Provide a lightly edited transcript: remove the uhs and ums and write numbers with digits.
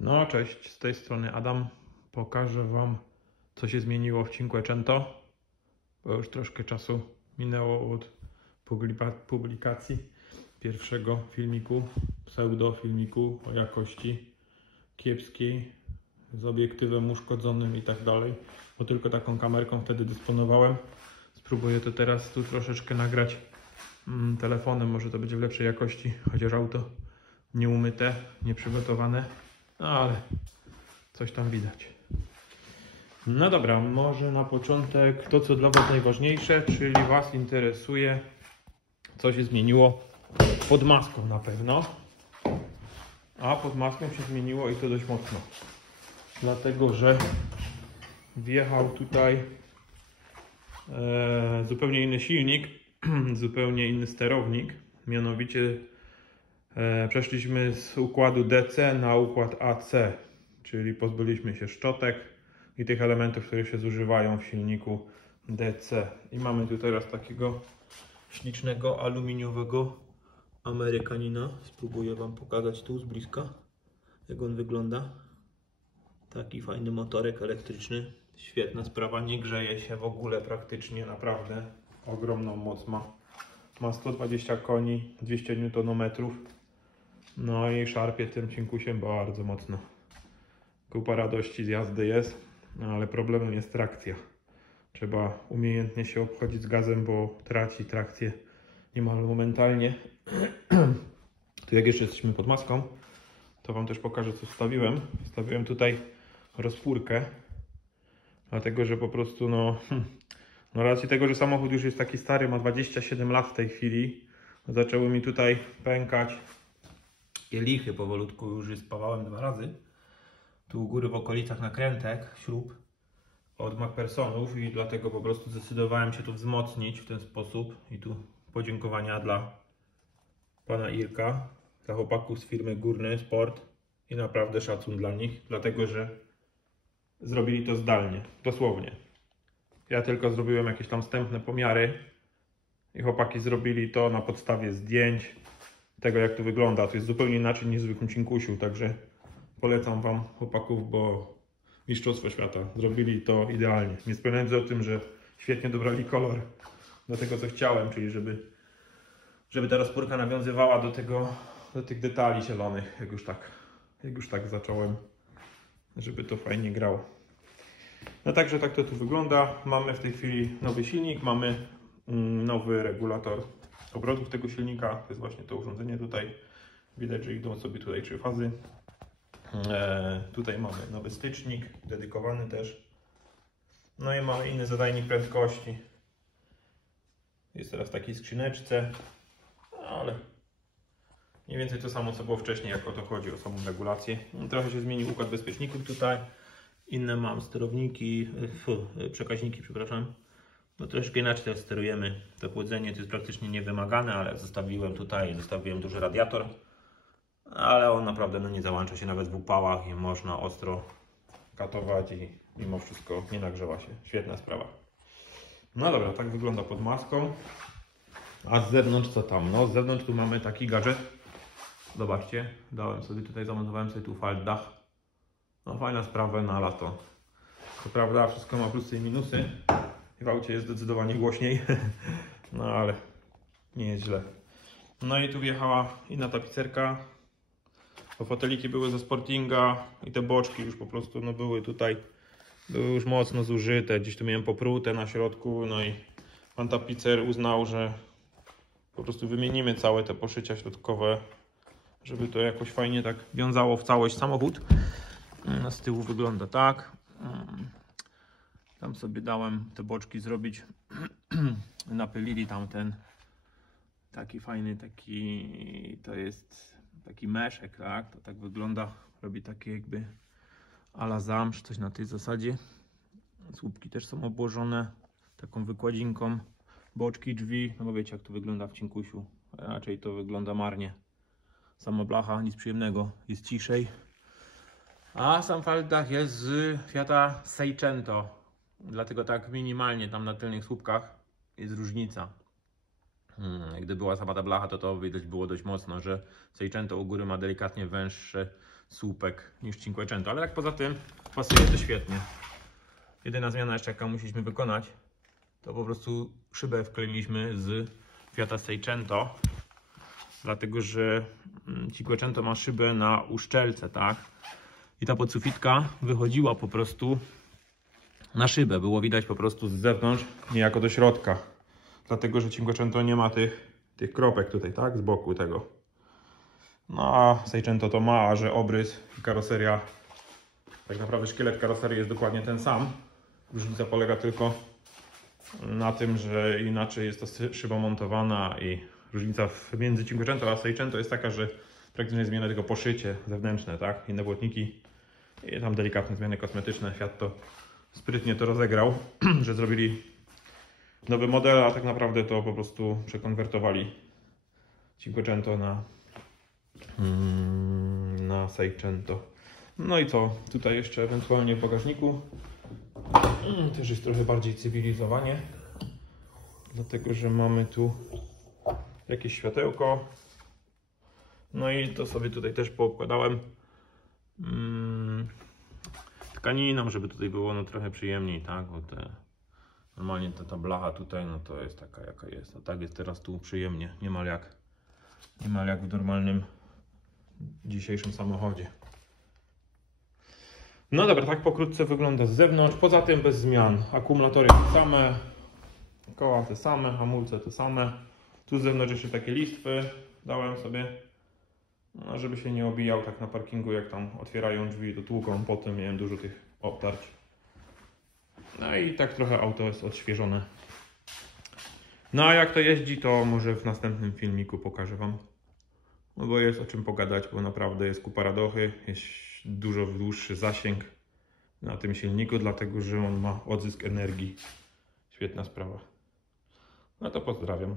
No, cześć, z tej strony Adam. Pokażę Wam, co się zmieniło w Cinquecento, bo już troszkę czasu minęło od publikacji pierwszego filmiku, pseudo-filmiku o jakości kiepskiej, z obiektywem uszkodzonym i tak dalej, bo tylko taką kamerką wtedy dysponowałem. Spróbuję to teraz tu troszeczkę nagrać telefonem, może to będzie w lepszej jakości, chociaż auto nieumyte, nieprzygotowane, no ale coś tam widać. No dobra, może na początek to, co dla Was najważniejsze, czyli Was interesuje, co się zmieniło pod maską na pewno. A pod maską się zmieniło i to dość mocno. Dlatego, że wjechał tutaj zupełnie inny silnik, zupełnie inny sterownik. Mianowicie przeszliśmy z układu DC na układ AC, czyli pozbyliśmy się szczotek i tych elementów, które się zużywają w silniku DC. I mamy tu teraz takiego ślicznego aluminiowego Amerykanina. Spróbuję Wam pokazać tu z bliska, jak on wygląda. Taki fajny motorek elektryczny. Świetna sprawa, nie grzeje się w ogóle praktycznie, naprawdę ogromną moc ma. Ma 120 koni, 200 Nm. No i szarpie tym cinkusiem bardzo mocno. Kupa radości z jazdy jest, ale problemem jest trakcja. Trzeba umiejętnie się obchodzić z gazem, bo traci trakcję niemal momentalnie. Tu jak jeszcze jesteśmy pod maską, to Wam też pokażę, co wstawiłem. Wstawiłem tutaj rozpórkę, dlatego że po prostu no racji tego, że samochód już jest taki stary, ma 27 lat w tej chwili, zaczęły mi tutaj pękać kielichy powolutku, już je spawałem 2 razy. Tu u góry w okolicach nakrętek, śrub od MacPhersonów i dlatego po prostu zdecydowałem się to wzmocnić w ten sposób. I tu podziękowania dla pana Irka, dla chłopaków z firmy Górny Sport i naprawdę szacun dla nich, dlatego że zrobili to zdalnie, dosłownie. Ja tylko zrobiłem jakieś tam wstępne pomiary i chłopaki zrobili to na podstawie zdjęć tego, jak to wygląda. To jest zupełnie inaczej niż w zwykłym cinkusiu, także polecam Wam chłopaków, bo mistrzostwo świata. Zrobili to idealnie. Nie wspominając o tym, że świetnie dobrali kolor do tego, co chciałem, czyli żeby ta rozpórka nawiązywała do tych detali zielonych, jak już tak zacząłem, żeby to fajnie grało. No także tak to tu wygląda. Mamy w tej chwili nowy silnik, mamy nowy regulator obrotów tego silnika. To jest właśnie to urządzenie tutaj. Widać, że idą sobie tutaj 3 fazy. Tutaj mamy nowy stycznik, dedykowany też. No i mamy inny zadajnik prędkości. Jest teraz w takiej skrzyneczce, ale mniej więcej to samo, co było wcześniej, jak o to chodzi, o samą regulację. Trochę się zmienił układ bezpieczników tutaj. Inne mam sterowniki, przekaźniki, przepraszam. No troszkę inaczej teraz sterujemy. To chłodzenie to jest praktycznie niewymagane, ale zostawiłem duży radiator. Ale on naprawdę nie załącza się nawet w upałach i można ostro katować i mimo wszystko nie nagrzewa się. Świetna sprawa. No dobra, tak wygląda pod maską. A z zewnątrz co tam? No z zewnątrz tu mamy taki gadżet. Zobaczcie, zamontowałem sobie tu faldach. No fajna sprawa na lato. To prawda, wszystko ma plusy i minusy. W aucie jest zdecydowanie głośniej. No ale nie jest źle. No i tu wjechała inna tapicerka. Bo foteliki były ze Sportinga i te boczki już po prostu były już mocno zużyte. Gdzieś tu miałem poprute na środku, no i pan tapicer uznał, że po prostu wymienimy całe te poszycia środkowe, żeby to jakoś fajnie tak wiązało w całość samochód. No, z tyłu wygląda tak. Tam sobie dałem te boczki zrobić. Napylili tam ten taki fajny, to jest taki meszek, tak? To tak wygląda. Robi takie jakby a la zamsz, coś na tej zasadzie. Słupki też są obłożone taką wykładzinką. Boczki, drzwi, no bo wiecie, jak to wygląda w cinkusiu. Raczej to wygląda marnie. Sama blacha, nic przyjemnego, jest ciszej. A sam faldach jest z Fiata Seicento. Dlatego tak minimalnie tam na tylnych słupkach jest różnica. Gdy była sama ta blacha, to widać było dość mocno, że Seicento u góry ma delikatnie węższy słupek niż Cinquecento, ale tak poza tym pasuje to świetnie. Jedyna zmiana jeszcze, jaką musieliśmy wykonać, to po prostu szybę wkleiliśmy z Fiata Seicento, dlatego że Cinquecento ma szybę na uszczelce, tak? I ta podsufitka wychodziła po prostu na szybę, było widać po prostu z zewnątrz, niejako do środka. Dlatego, że Cinquecento nie ma tych kropek tutaj, tak? Z boku tego. No a Seicento to ma, a że obrys i karoseria, tak naprawdę szkielet karoserii jest dokładnie ten sam. Różnica polega tylko na tym, że inaczej jest to szyba montowana i różnica między Cinquecento a Seicento jest taka, że praktycznie zmienia tylko poszycie zewnętrzne, tak? Inne błotniki i tam delikatne zmiany kosmetyczne. Fiat to sprytnie to rozegrał, że zrobili nowy model, a tak naprawdę to po prostu przekonwertowali Cinquecento na Seicento. No i co? Tutaj jeszcze ewentualnie w bagażniku też jest trochę bardziej cywilizowanie, dlatego że mamy tu jakieś światełko. No i to sobie tutaj też poukładałem tkaniną, żeby tutaj było no trochę przyjemniej, tak? Bo normalnie ta blacha tutaj, no to jest taka jaka jest, a tak jest teraz tu przyjemnie, niemal jak w normalnym dzisiejszym samochodzie. No dobra, tak pokrótce wygląda z zewnątrz, poza tym bez zmian. Akumulatory te same, koła te same, hamulce te same. Tu z zewnątrz jeszcze takie listwy dałem sobie, no, żeby się nie obijał tak na parkingu, jak tam otwierają drzwi, to tłuką, potem miałem dużo tych obtarć. No i tak trochę auto jest odświeżone. No a jak to jeździ, to może w następnym filmiku pokażę Wam. No bo jest o czym pogadać, bo naprawdę jest kupa radochy, jest dużo dłuższy zasięg na tym silniku, dlatego że on ma odzysk energii. Świetna sprawa. No to pozdrawiam.